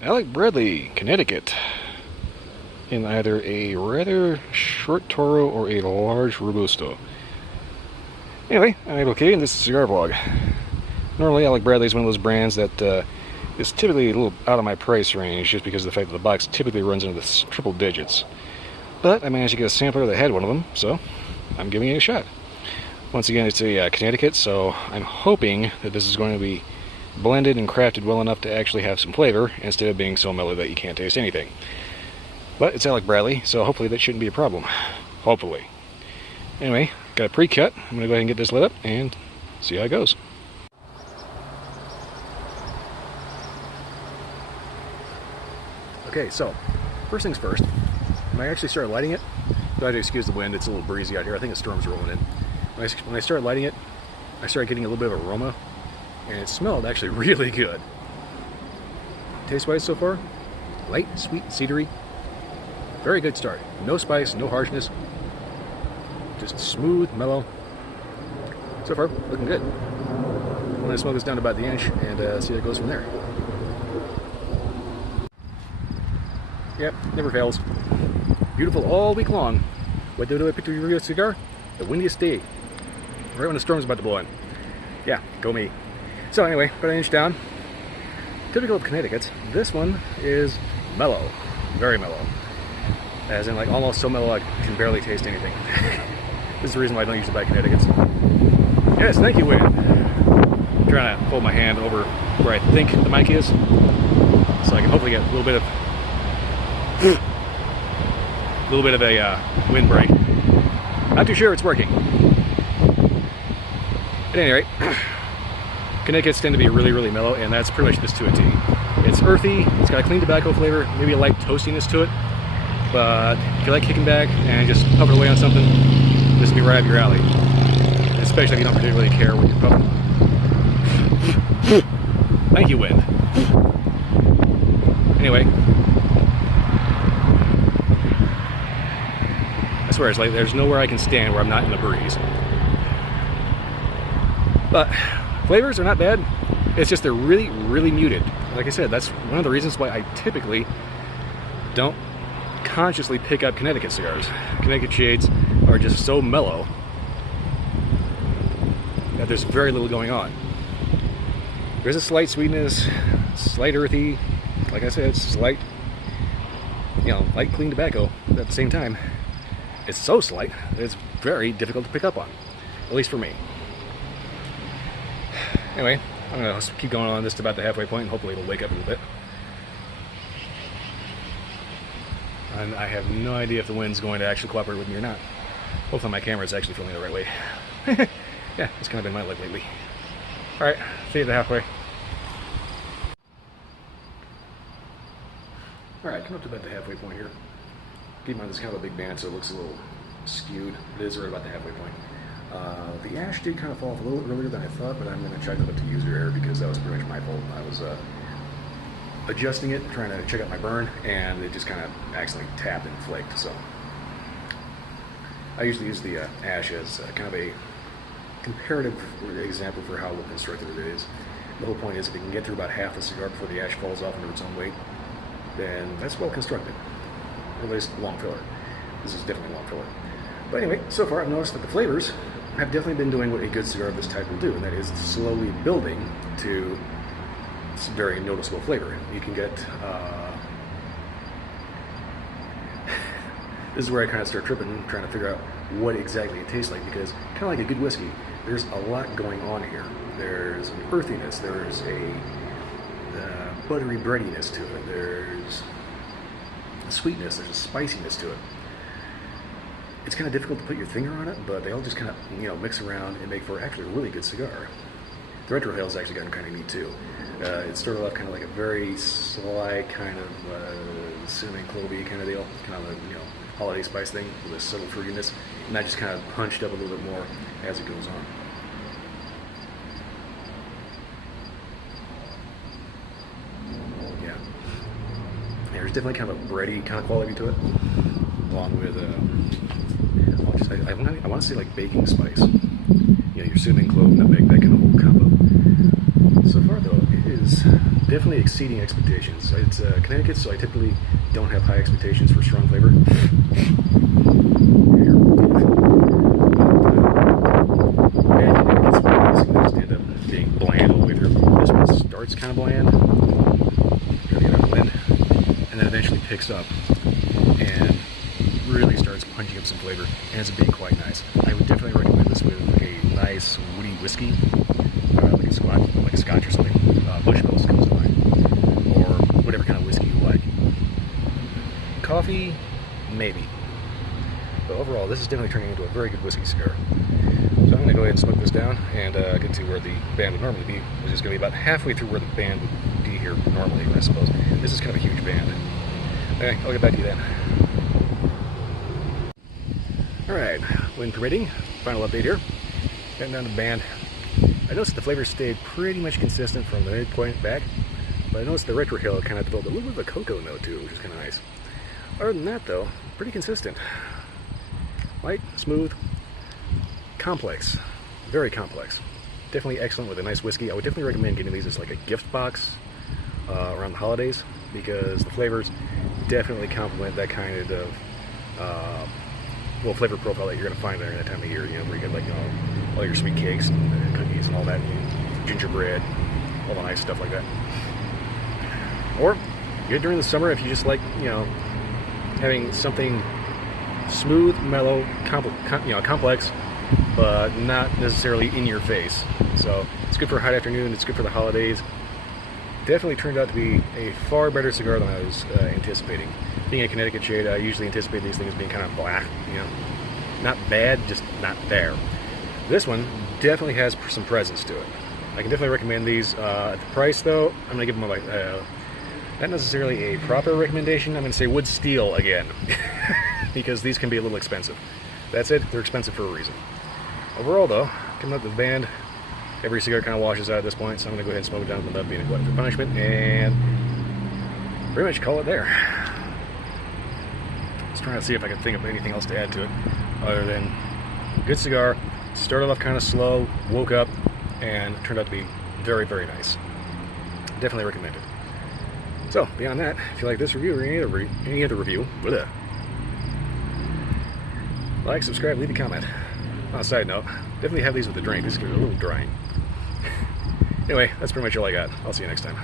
Alec Bradley, Connecticut, in either a rather short Toro or a large Robusto. Anyway, I'm okay, and this is a cigar vlog. Normally, Alec Bradley is one of those brands that is typically a little out of my price range just because of the fact that the box typically runs into the triple digits. But I managed to get a sampler that had one of them, so I'm giving it a shot. Once again, it's a Connecticut, so I'm hoping that this is going to be blended and crafted well enough to actually have some flavor instead of being so mellow that you can't taste anything. But it's Alec Bradley, so hopefully that shouldn't be a problem. Hopefully. Anyway, got a pre-cut. I'm going to go ahead and get this lit up and see how it goes. Okay, so first things first. When I actually started lighting it, you have to excuse the wind, it's a little breezy out here. I think a storm's rolling in. When I started lighting it, I started getting a little bit of aroma, and it smelled actually really good. Taste-wise so far, light, sweet, cedary. Very good start. No spice, no harshness. Just smooth, mellow. So far, looking good. I'm going to smoke this down to about the inch and see how it goes from there. Yep, never fails. Beautiful all week long. What do I pick to review a cigar? The windiest day. Right when the storm's about to blow in. Yeah, go me. So anyway, got an inch down. Typical of Connecticut's, this one is mellow. Very mellow. As in, like, almost so mellow I can barely taste anything. This is the reason why I don't usually buy Connecticut's. Yes, thank you, Wade. I'm trying to hold my hand over where I think the mic is, so I can hopefully get a little bit of a windbreak. Not too sure it's working. At any rate, Connecticut's tend to be really, really mellow, and that's pretty much this to a T. It's earthy, it's got a clean tobacco flavor, maybe a light toastiness to it, but if you like kicking back and just puff it away on something, this will be right up your alley. Especially if you don't particularly care what you're puffing. Thank you, wind. Anyway, I swear, it's like there's nowhere I can stand where I'm not in the breeze. But flavors are not bad. It's just they're really, really muted. Like I said, that's one of the reasons why I typically don't consciously pick up Connecticut cigars. Connecticut shades are just so mellow that there's very little going on. There's a slight sweetness, slight earthy, like I said, slight, light clean tobacco, but at the same time, it's so slight that it's very difficult to pick up on, at least for me. Anyway, I'm going to keep going on just about the halfway point, and hopefully it'll wake up a little bit. And I have no idea if the wind's going to actually cooperate with me or not. Hopefully my camera is actually filming the right way. Yeah, it's kind of been my luck lately. Alright, see you at the halfway. Alright, come up to about the halfway point here. Keep in mind this is kind of a big band, so it looks a little skewed. It is right about the halfway point. The ash did kind of fall off a little earlier than I thought, but I'm going to check up to user error because that was pretty much my fault. I was adjusting it, trying to check out my burn, and it just kind of accidentally tapped and flaked. So I usually use the ash as kind of a comparative example for how well constructed it is. The whole point is if you can get through about half the cigar before the ash falls off under its own weight, then that's well constructed. Or at least long filler. This is definitely long filler. But anyway, so far I've noticed that the flavors have definitely been doing what a good cigar of this type will do, and that is slowly building to some very noticeable flavor. You can get this is where I kind of start tripping, trying to figure out what exactly it tastes like, because kind of like a good whiskey, there's a lot going on here. There's an earthiness, there's a buttery breadiness to it, there's a sweetness, there's a spiciness to it. It's kind of difficult to put your finger on it, but they all just kind of mix around and make for actually a really good cigar. The retrohale's actually gotten kind of neat too. It started off kind of like a very sly kind of cinnamon clovey kind of deal, kind of a holiday spice thing with a subtle fruitiness, and that just kind of punched up a little bit more as it goes on. Yeah, there's definitely kind of a bready kind of quality to it, along with I want to say like baking spice. Your cinnamon, clove, nutmeg, that kind of whole combo. So far though, it is definitely exceeding expectations. It's Connecticut, so I typically don't have high expectations for strong flavor. End up being bland all the way through. This one starts kind of bland, and then eventually picks up and really starts punching up some flavor, and ends up being quite nice. I would definitely recommend this with a nice woody whiskey, like a Scotch or something. Bushmills comes to mind, or whatever kind of whiskey you like. Coffee, maybe. But overall, this is definitely turning into a very good whiskey cigar. So I'm going to go ahead and smoke this down and get to where the band would normally be, which is going to be about halfway through where the band would be here normally, I suppose. This is kind of a huge band. Okay, I'll get back to you then. Alright, when permitting, final update here. Getting down to the band. I noticed the flavors stayed pretty much consistent from the midpoint back, but I noticed the retrohale kind of developed a little bit of a cocoa note too, which is kind of nice. Other than that though, pretty consistent. Light, smooth, complex, very complex. Definitely excellent with a nice whiskey. I would definitely recommend getting these as like a gift box around the holidays, because the flavors definitely complement that kind of flavor profile that you're going to find there in that time of year. You know, where you get like all your sweet cakes and cookies and all that, and gingerbread, all the nice stuff like that. Or get it during the summer if you just like, having something smooth, mellow, complex, but not necessarily in your face. So it's good for a hot afternoon. It's good for the holidays. Definitely turned out to be a far better cigar than I was anticipating. Being a Connecticut shade, I usually anticipate these things being kind of blah, not bad, just not there. This one definitely has some presence to it. I can definitely recommend these. At the price, though, I'm going to give them not necessarily a proper recommendation. I'm going to say would steal again, because these can be a little expensive. That's it. They're expensive for a reason. Overall, though, coming up with the band, every cigar kind of washes out at this point, so I'm going to go ahead and smoke it down without being a glutton for punishment, and pretty much call it there. Let's try to see if I can think of anything else to add to it, other than good cigar. Started off kind of slow, woke up, and turned out to be very, very nice. Definitely recommend it. So, beyond that, if you like this review or any other review, like, subscribe, leave a comment. On a side note, definitely have these with a drink. These are a little drying. Anyway, that's pretty much all I got. I'll see you next time.